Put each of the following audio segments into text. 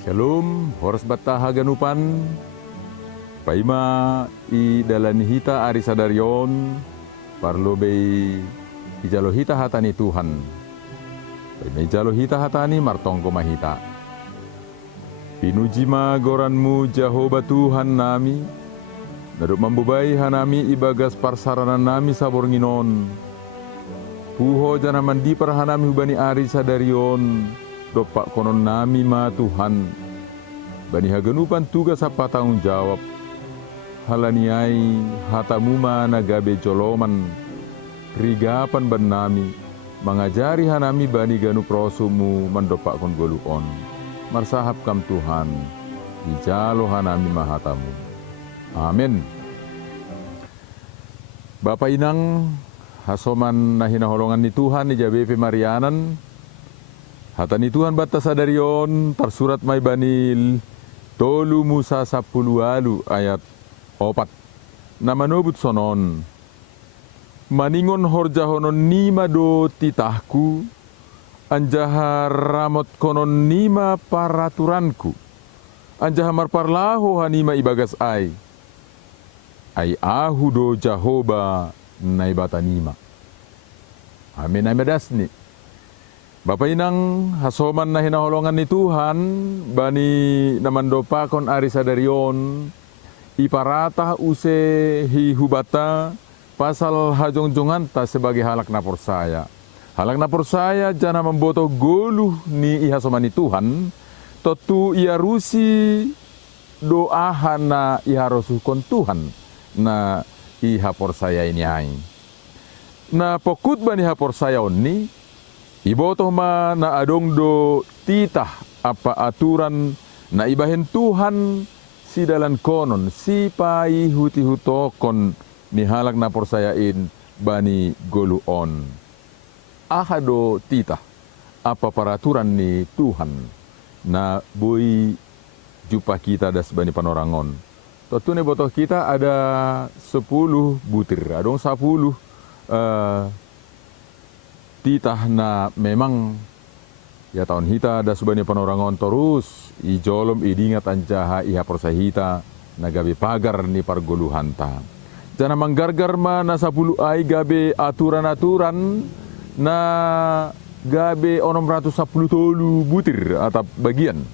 Shalom, horas bata haganupan. Paima i dalan hita ari sadarion parlo bei ijalo hita hatani Tuhan. Paima ijalo hita hatani martongko mahita. Pinujima goranmu Jehovah Tuhan nami. Naduk mambubai hanami ibagas parsaranan nami sabor nginon. Puho jana mandi parhanami hubani ari sadarion. Dopak konon nami ma Tuhan. Bani haganupan tugas apa tanggung jawab. Halaniai hatamuma nagabe joloman. Rigapan ban nami. Mengajari hanami bani ganu prosumu mendopak kon goluon. Marsahap kam Tuhan. Dijalo hanami mahatamu. Amin. Bapak inang hasoman nahinaholongan ni Tuhan ni jabepe Marianan. Hatani Tuhan batas sadarion tersurat may banil tolu Musa 10 ayat 4 na manubut sonon maningon horjahonon nima do titahku anjaha ramot konon nima paraturanku anjaha marparlaho hanima ibagas ay ahu do Jehovah naibatanima. Amin ay medasni. Bapak inang hasoman na hinaholongan ni Tuhan bani namandopakon ari sadarion iparata use hihubata pasal hajongjonganta sebagai halak na porsaya. Halak na porsaya jana memboto goluh ni ihasoman ni Tuhan totu iarusi doahan na iharosukon Tuhan na iha porsaya ini ay. Na pokut bani ha porsaya ni ibotoh ma na adong do titah apa aturan na ibahen Tuhan si dalan konon si pai huti hutokon ni halak na porsayain bani goluon. Ahado titah apa peraturan ni Tuhan na bui jupa kita das bani panorangon. Totu ne botoh kita ada 10 butir, adong 10 titah na memang ya tahun hita da subani panorangon terus ijolom idingat anjaha iha persahita na gabe pagar ni pargoluhanta. Jana manggargar ma na 10 ay gabe aturan-aturan na gabe 610 tolu butir atap bagian.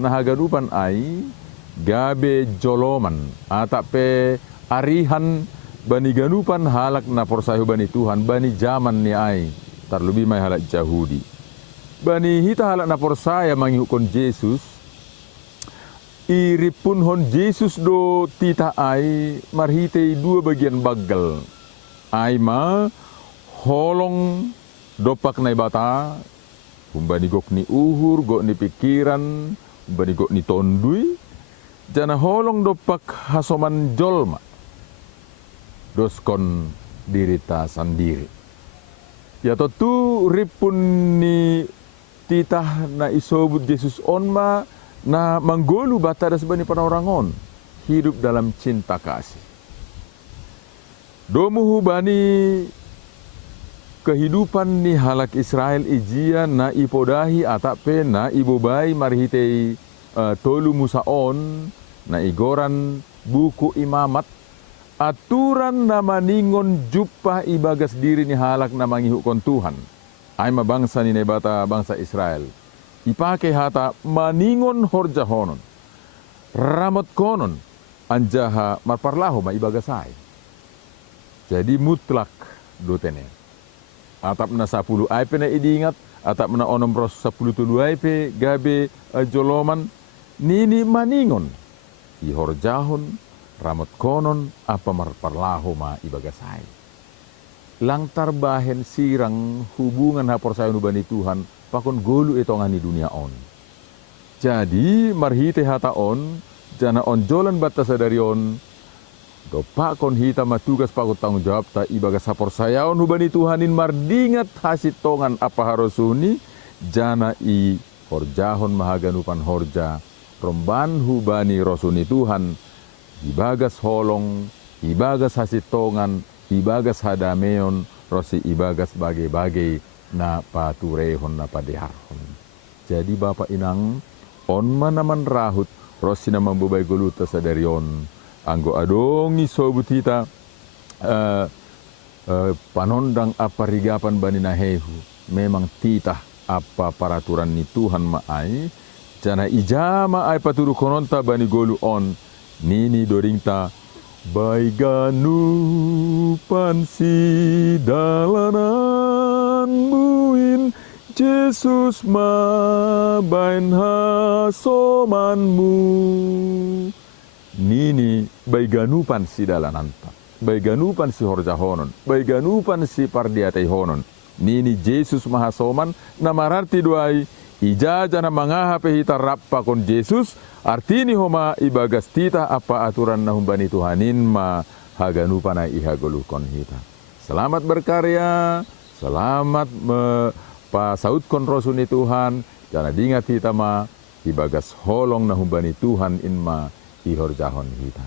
Na hagadupan ay gabe joloman atap pe arihan bani ganupan halak na porsahu bani Tuhan bani zaman ni ay. Terlebih may halak Yahudi. Bani hita halak na porsaya mangihukon Yesus. Iripun hon Yesus do tita ay marhitei 2 bagian bagal. Ay ma holong dopak na ibata. Humbani gok ni uhur, gok ni pikiran, humbani gok ni tondui. Jana holong dopak hasoman jolma. Doskon dirita sandiri. Ya totu ripun ni titah na isobut Yesus onma na manggolu bata das bani panorangon hidup dalam cinta kasih. Domuhu bani kehidupan ni halak Israel ijia na ipodahi atape na ibobai marhitei tolu Musa on na igoran buku imamat. Aturan na maningon jupah ibagas diri ni halak na mangihukon Tuhan. Ay mabangsa ni nebata bangsa Israel. Ipake hata maningon horjahonon. Ramot konon. Anjaha marparlaho maibagasay. Jadi mutlak dotene. Atap na 10 ay pe na idingat. Atap na 610 ay pe gabe joloman. Nini maningon. Ihorjahon. Ramot konon apa marparlaho ma ibagasay. Langtar bahen sirang hubungan haporsayon ubani Tuhan pakon golu etongan ni dunia on. Jadi marhite hata on jana onjolan batas sadarion dopakon hita matugas pakon tanggung jawab ta ibagas haporsayon ubani Tuhanin mardingat hasit tongan apa harosuni jana i horjahon mahaganupan horja romban hubani rosuni Tuhan. Ibagas holong, ibagas hasitongan, ibagas hadameon, rosi ibagas bagai-bagai na paturehon na padeharhon. Jadi Bapak Inang, on manaman rahut rosi na mambubai goluta sa darion anggo adongi sobut kita panondang apa rigapan bani nahehu memang titah apa peraturan ni Tuhan maai jana ijama ai paturu kononta bani golu on nini doringta baiganu pansi dalanan muin Jesus ma bain hasomanmu nini baiganupan si dalananta baiganupan si horjahonon baiganupan si pardiatai honon nini Jesus mahasoman namararti duai ijaja na mangaha pehita rappa kon Jesus artini homa ibagas tita apa aturan na humbani Tuhanin ma haganupan na ihagolukon hita. Selamat berkarya, selamat pasaut kon rosun ni Tuhan, jana dingat hita ma ibagas holong na humbani Tuhan in ma ihorjahon hita.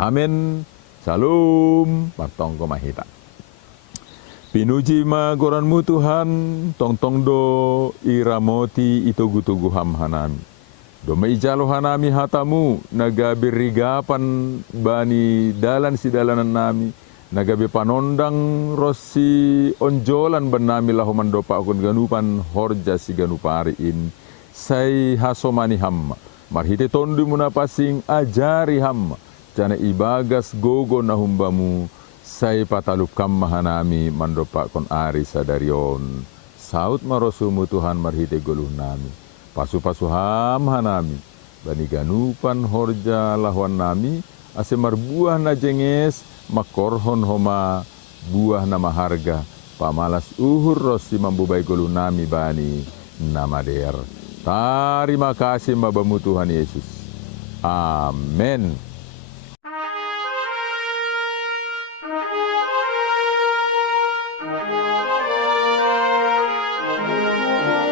Amin. Shalom. Martong ko mahita. Pinuji magoranmu Tuhan, tong do iramoti itugu-tugu ham hanami. Do maijalo hanami hatamu, nagabirigapan bani dalan si dalanan nami, nagabi panondang rosi onjolan banami lahuman dopa akun ganupan horja si ganupariin, say hasomani hamma, marhite tondu muna pasing ajari hamma, jana ibagas gogo na humbamu, say patalup kam mahanami mandopa kon ari sadarion. Saut marosumu Tuhan marhite goluh nami. Pasu-pasu ham hanami. Bani ganupan horja lahuan nami. Ase marbuah na jenges makorhon homa buah na maharga. Pamalas uhur rosi mambubai goluh nami bani namader. Terima kasih mabamu Tuhan Yesus. Amin.